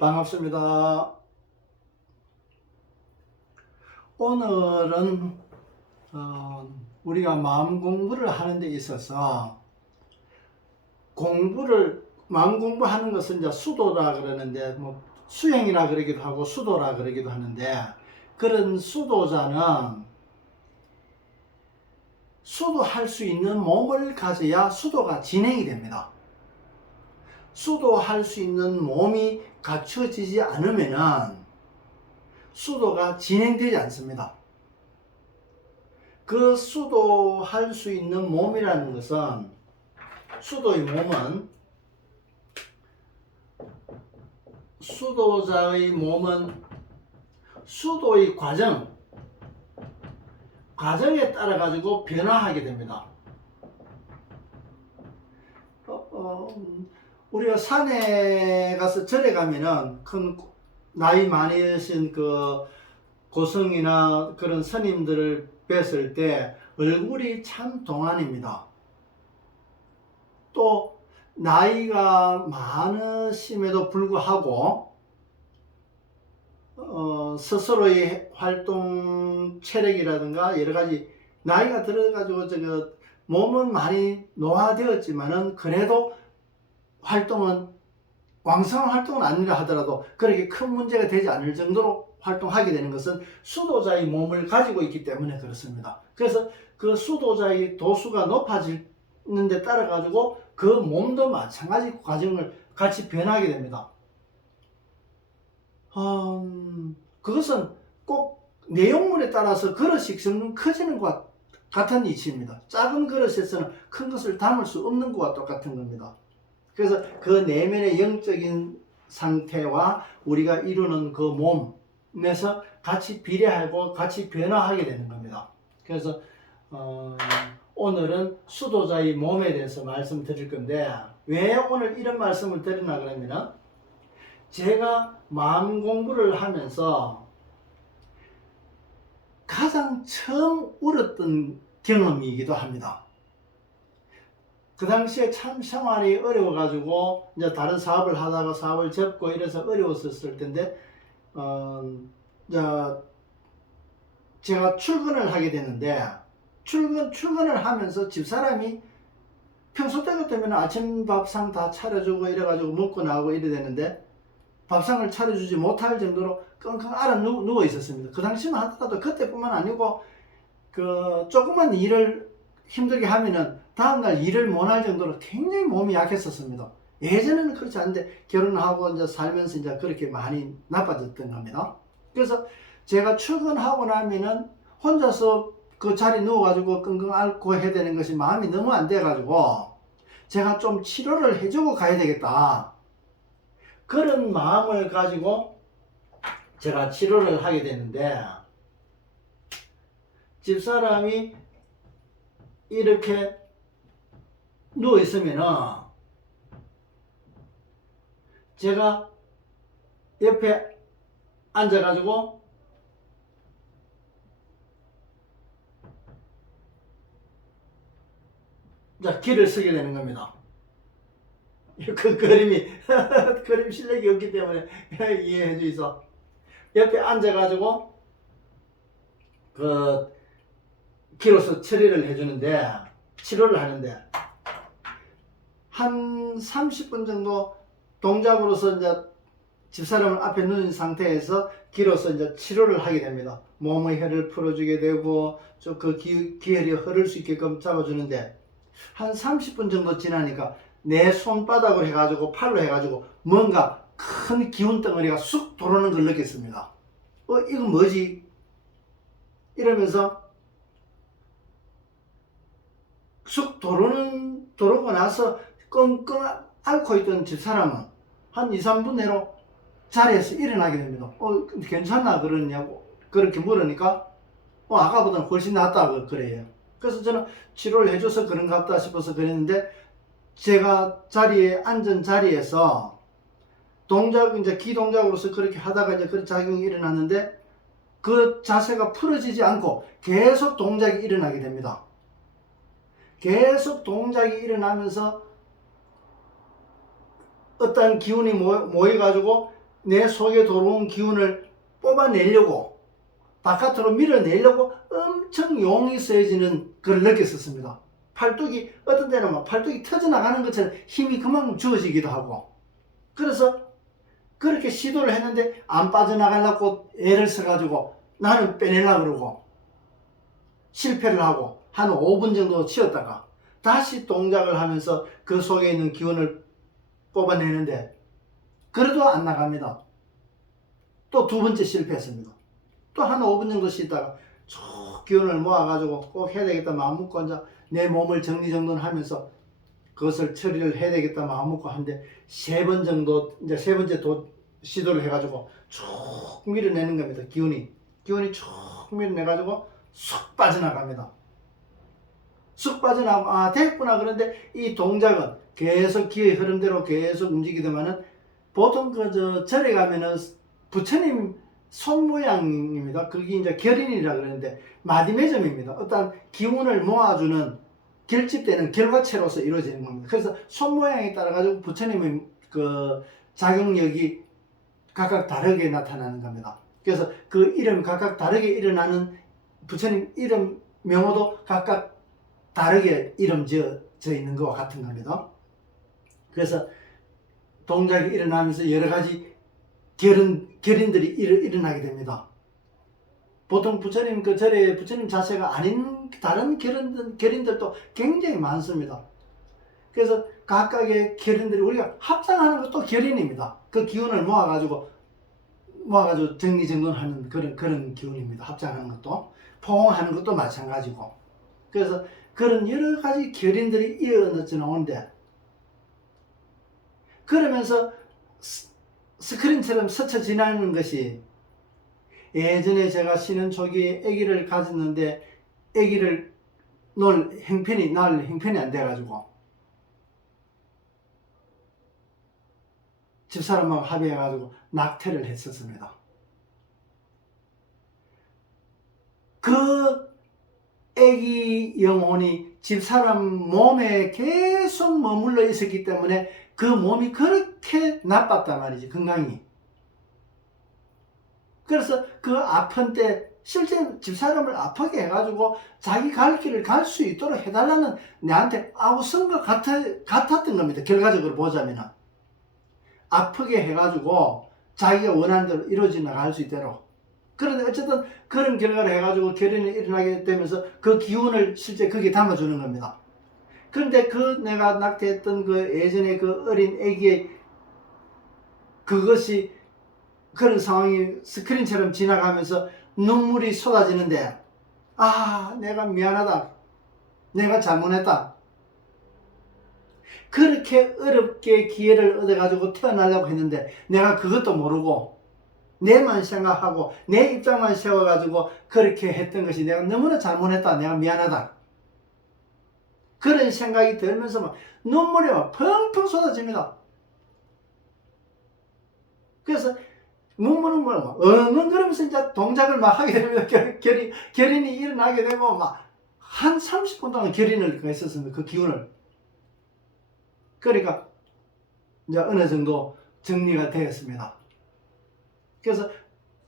반갑습니다. 오늘은 어, 우리가 마음 공부를 하는 데 있어서 공부를 마음 공부하는 것은 이제 수도라 그러는데 뭐 수행이라 그러기도 하고 수도라 그러기도 하는데 그런 수도자는 수도할 수 있는 몸을 가져야 수도가 진행이 됩니다. 수도할 수 있는 몸이 갖춰지지 않으면은 수도가 진행되지 않습니다. 그 수도할 수 있는 몸이라는 것은 수도의 몸은 수도자의 몸은 수도의 과정 과정에 따라 가지고 변화하게 됩니다. 어, 어, 음, 우리가 산에 가서 절에 가면은 큰 나이 많이 드신 그 고성이나 그런 스님들을 뵀을 때 얼굴이 참 동안입니다. 또 나이가 많으심에도 불구하고 어, 스스로의 활동 체력이라든가 여러 가지 나이가 들어가지고 저거 몸은 많이 노화되었지만은 그래도 활동은 왕성한 활동은 아니라 하더라도 그렇게 큰 문제가 되지 않을 정도로 활동하게 되는 것은 수도자의 몸을 가지고 있기 때문에 그렇습니다. 그래서 그 수도자의 도수가 높아지는 데 따라 가지고 그 몸도 마찬가지 과정을 같이 변하게 됩니다. 음, 그것은 꼭 내용물에 따라서 그릇이 점점 커지는 것과 같은 이치입니다. 작은 그릇에서는 큰 것을 담을 수 없는 것과 똑같은 겁니다. 그래서 그 내면의 영적인 상태와 우리가 이루는 그 몸에서 같이 비례하고 같이 변화하게 되는 겁니다. 그래서 어, 오늘은 수도자의 몸에 대해서 말씀드릴 건데 왜 오늘 이런 말씀을 드리나 그러면은 제가 마음 공부를 하면서 가장 처음 울었던 경험이기도 합니다. 그 당시에 참 생활이 어려워가지고 이제 다른 사업을 하다가 사업을 접고 이래서 어려웠었을 텐데 어, 제가 출근을 하게 되는데 출근 출근을 하면서 집 사람이 평소 때 같으면 아침 밥상 다 차려주고 이래가지고 먹고 나오고 이래 되는데 밥상을 차려주지 못할 정도로 끙끙 앓아 누, 누워 있었습니다. 그 당시만 하더라도 그때뿐만 아니고 그 조그만 일을 힘들게 하면은 다음날 일을 못 할 정도로 굉장히 몸이 약했었습니다. 예전에는 그렇지 않은데 결혼하고 이제 살면서 이제 그렇게 많이 나빠졌던 겁니다. 그래서 제가 출근하고 나면은 혼자서 그 자리 누워가지고 끙끙 앓고 해야 되는 것이 마음이 너무 안 돼가지고 제가 좀 치료를 해주고 가야 되겠다. 그런 마음을 가지고 제가 치료를 하게 되는데 집사람이 이렇게 누워 있으면은 제가 옆에 앉아가지고 자 길을 쓰게 되는 겁니다. 그 그림이 그림 실력이 없기 때문에 이해해 주이소. 옆에 앉아가지고 그 기로서 처리를 해주는데 치료를 하는데 한 30분 정도 동작으로서 이제 집사람을 앞에 놓은 상태에서 기로서 이제 치료를 하게 됩니다. 몸의 혈을 풀어주게 되고 좀 그 기혈이 흐를 수 있게끔 잡아주는데 한 30분 정도 지나니까 내 손바닥으로 해가지고 팔로 해가지고 뭔가 큰 기운 덩어리가 쑥 들어오는 걸 느꼈습니다. 어, 이건 뭐지? 이러면서 쑥 들어오는, 들어오고 나서 끙끙 앓고 있던 집사람은 한 2, 3분 내로 자리에서 일어나게 됩니다. 어, 괜찮나? 그러냐고. 그렇게 물으니까, 어, 아까보다는 훨씬 낫다. 그래요. 그래서 저는 치료를 해줘서 그런가 보다 싶어서 그랬는데, 제가 자리에 앉은 자리에서 동작 이제 기 동작으로서 그렇게 하다가 이제 그런 작용이 일어났는데 그 자세가 풀어지지 않고 계속 동작이 일어나게 됩니다. 계속 동작이 일어나면서 어떤 기운이 모여가지고 내 속에 들어온 기운을 뽑아내려고 바깥으로 밀어내려고 엄청 용이 써지는 걸 느꼈었습니다. 팔뚝이 어떤 때는 막 팔뚝이 터져나가는 것처럼 힘이 그만큼 주어지기도 하고 그래서 그렇게 시도를 했는데 안 빠져나가려고 애를 써가지고 나는 빼내려고 그러고 실패를 하고 한 5분 정도 쉬었다가 다시 동작을 하면서 그 속에 있는 기운을 뽑아내는데 그래도 안 나갑니다. 또 두 번째 실패했습니다. 또 한 5분 정도 쉬다가 쭉 기운을 모아가지고 꼭 해야 되겠다 마음 먹고 이제 내 몸을 정리정돈하면서 그것을 처리를 해야 되겠다 마음 먹고 하는데 세 번 정도 이제 세 번째 도, 시도를 해가지고 쭉 밀어내는 겁니다. 기운이 기운이 쭉 밀어내가지고 쑥 빠져나갑니다. 쑥 빠져나가고 아 됐구나 그런데 이 동작은 계속 기의 흐름대로 계속 움직이더만은 보통 그저 절에 가면은 부처님 손 모양입니다. 그게 이제 결인이라 그러는데 마디매점입니다. 어떤 기운을 모아주는 결집되는 결과체로서 이루어지는 겁니다. 그래서 손 모양에 따라 가지고 부처님의 그 작용력이 각각 다르게 나타나는 겁니다. 그래서 그 이름 각각 다르게 일어나는 부처님 이름 명호도 각각 다르게 이름 지어 져 있는 것과 같은 겁니다. 그래서 동작이 일어나면서 여러 가지 결인, 결인들이 일, 일어나게 됩니다. 보통 부처님 그 절에 부처님 자체가 아닌 다른 결인, 결인들도 굉장히 많습니다. 그래서 각각의 결인들이 우리가 합장하는 것도 결인입니다. 그 기운을 모아가지고 모아가지고 정리정돈하는 그런 그런 기운입니다. 합장하는 것도 포옹하는 것도 마찬가지고. 그래서 그런 여러 가지 결인들이 이어져 나오는데 그러면서 스- 스크린처럼 스쳐 지나는 것이 예전에 제가 쉬는 초기에 아기를 가졌는데 아기를 놀 형편이 날 형편이 안 돼가지고 집사람하고 합의해가지고 낙태를 했었습니다. 그 아기 영혼이 집사람 몸에 계속 머물러 있었기 때문에 그 몸이 그렇게 나빴단 말이지 건강이. 그래서 그 아픈 때 실제 집사람을 아프게 해가지고 자기 갈 길을 갈 수 있도록 해달라는 내한테 아우선 것 같아, 같았던 겁니다. 결과적으로 보자면은. 아프게 해가지고 자기가 원하는 대로 이루어져 나갈 수 있도록. 그런데 어쨌든 그런 결과를 해가지고 결혼이 일어나게 되면서 그 기운을 실제 거기에 담아주는 겁니다. 그런데 그 내가 낙태했던 그 예전에 그 어린 애기의 그것이 그런 상황이 스크린처럼 지나가면서 눈물이 쏟아지는데 아 내가 미안하다. 내가 잘못했다. 그렇게 어렵게 기회를 얻어가지고 태어나려고 했는데 내가 그것도 모르고 내만 생각하고 내 입장만 세워가지고 그렇게 했던 것이 내가 너무나 잘못했다. 내가 미안하다 그런 생각이 들면서 막 눈물이 막 펑펑 쏟아집니다 그래서 눈물은 뭐, 막 엉엉거리면서 이제 동작을 막 하게 되면 결인 이 일어나게 되고 막 한 30분 동안 결인을 했었습니다. 그 기운을. 그러니까 이제 어느 정도 정리가 되었습니다. 그래서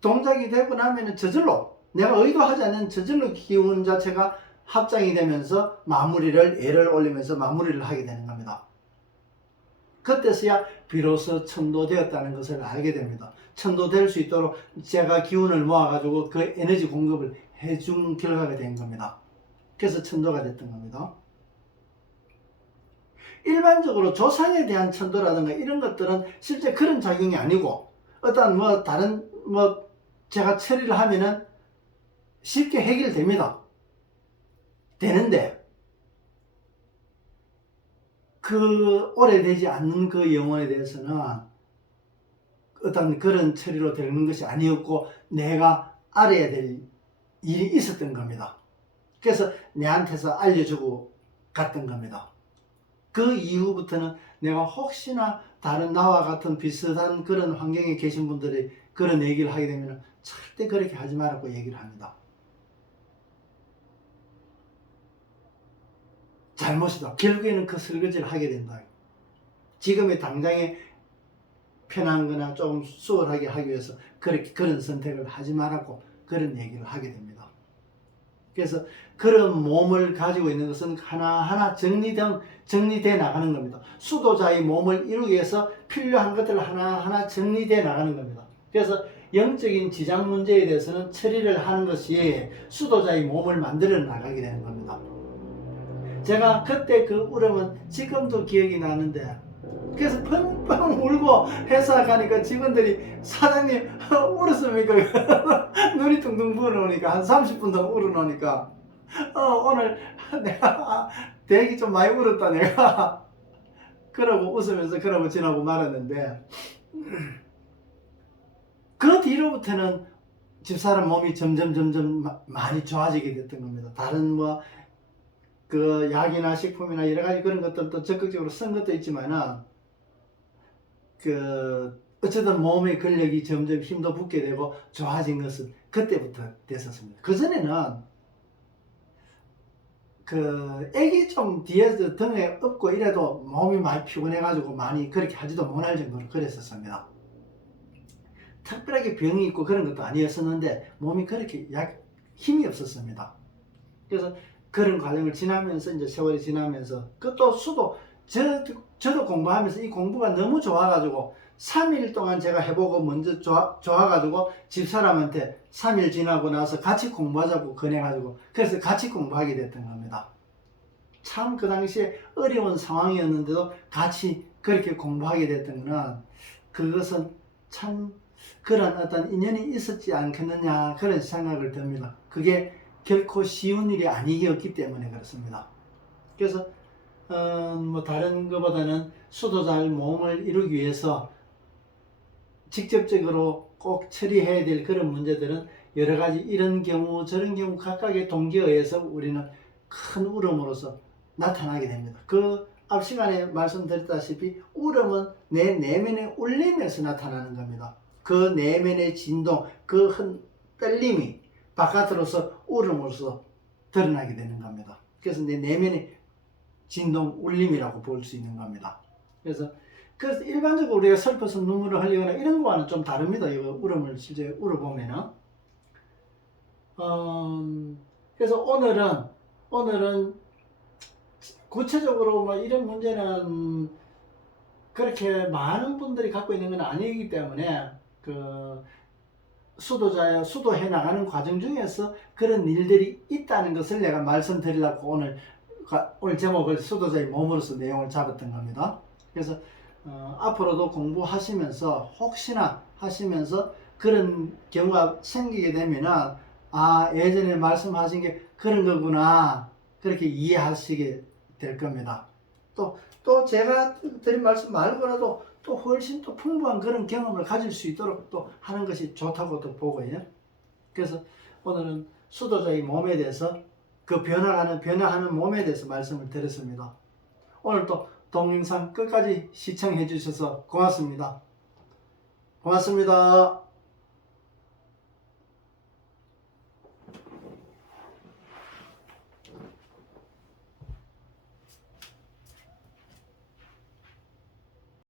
동작이 되고 나면은 저절로 내가 의도하지 않은 저절로 기운 자체가 합장이 되면서 마무리를 애를 올리면서 마무리를 하게 되는 겁니다. 그때서야 비로소 천도되었다는 것을 알게 됩니다. 천도될 수 있도록 제가 기운을 모아가지고 그 에너지 공급을 해준 결과가 된 겁니다. 그래서 천도가 됐던 겁니다. 일반적으로 조상에 대한 천도라든가 이런 것들은 실제 그런 작용이 아니고 어떤 뭐 다른 뭐 제가 처리를 하면은 쉽게 해결됩니다. 되는데 그 오래되지 않는 그 영혼에 대해서는 어떤 그런 처리로 되는 것이 아니었고 내가 알아야 될 일이 있었던 겁니다. 그래서 내한테서 알려주고 갔던 겁니다. 그 이후부터는 내가 혹시나 다른 나와 같은 비슷한 그런 환경에 계신 분들이 그런 얘기를 하게 되면 절대 그렇게 하지 말라고 얘기를 합니다. 잘못이다. 결국에는 그 설거지를 하게 된다. 지금의 당장에 편한 거나 조금 수월하게 하기 위해서 그렇게 그런 선택을 하지 말라고 그런 얘기를 하게 됩니다. 그래서 그런 몸을 가지고 있는 것은 하나하나 정리된, 정리돼 나가는 겁니다. 수도자의 몸을 이루기 위해서 필요한 것들을 하나하나 정리돼 나가는 겁니다. 그래서 영적인 지장 문제에 대해서는 처리를 하는 것이 수도자의 몸을 만들어 나가게 되는 겁니다. 제가 그때 그 울음은 지금도 기억이 나는데 그래서 펑펑 울고 회사 가니까 직원들이 사장님 울었습니까? 눈이 둥둥 부어놓으니까 한 30분 동안 울어놓으니까 어, 오늘 내가 대기 좀 많이 울었다 내가 그러고 웃으면서 그러고 지나고 말았는데 그 뒤로부터는 집사람 몸이 점점 점점 마- 많이 좋아지게 됐던 겁니다. 다른 뭐 그 약이나 식품이나 여러 가지 그런 것들도 적극적으로 쓴 것도 있지만은 그 어쨌든 몸의 근력이 점점 힘도 붙게 되고 좋아진 것은 그때부터 됐었습니다. 그 전에는 그 애기 좀 뒤에서 등에 업고 이래도 몸이 많이 피곤해가지고 많이 그렇게 하지도 못할 정도로 그랬었습니다. 특별하게 병이 있고 그런 것도 아니었었는데 몸이 그렇게 약 힘이 없었습니다. 그래서 그런 과정을 지나면서 이제 세월이 지나면서 그또 수도 저, 저도 공부하면서 이 공부가 너무 좋아가지고 3일 동안 제가 해보고 먼저 좋아, 좋아가지고 집사람한테 3일 지나고 나서 같이 공부하자고 권해가지고 그래서 같이 공부하게 됐던 겁니다. 참 그 당시에 어려운 상황이었는데도 같이 그렇게 공부하게 됐던 거는 그것은 참 그런 어떤 인연이 있었지 않겠느냐 그런 생각을 듭니다. 그게 결코 쉬운 일이 아니었기 때문에 그렇습니다. 그래서 어, 뭐 다른 것보다는 수도자의 몸을 이루기 위해서 직접적으로 꼭 처리해야 될 그런 문제들은 여러 가지 이런 경우 저런 경우 각각의 동기에 의해서 우리는 큰 울음으로서 나타나게 됩니다. 그 앞 시간에 말씀드렸다시피 울음은 내 내면의 울림에서 나타나는 겁니다. 그 내면의 진동, 그 흔, 떨림이 바깥으로서 울음으로써 드러나게 되는 겁니다. 그래서 내 내면의 진동, 울림이라고 볼 수 있는 겁니다. 그래서 그래서 일반적으로 우리가 슬퍼서 눈물을 흘리거나 이런 거와는 좀 다릅니다. 이거 울음을 실제 울어보면은. 음, 그래서 오늘은 오늘은 구체적으로 뭐 이런 문제는 그렇게 많은 분들이 갖고 있는 건 아니기 때문에 그 수도자야 수도해 나가는 과정 중에서 그런 일들이 있다는 것을 내가 말씀드리려고 오늘 가- 오늘 제목을 수도자의 몸으로서 내용을 잡았던 겁니다. 그래서 어, 앞으로도 공부하시면서 혹시나 하시면서 그런 경우가 생기게 되면은 아 예전에 말씀하신 게 그런 거구나 그렇게 이해하시게 될 겁니다. 또 또 제가 드린 말씀 말고라도 또 훨씬 또 풍부한 그런 경험을 가질 수 있도록 또 하는 것이 좋다고도 보고요. 그래서 오늘은 수도자의 몸에 대해서 그 변화하는 변화하는 몸에 대해서 말씀을 드렸습니다. 오늘 또 동영상 끝까지 시청해 주셔서 고맙습니다. 고맙습니다.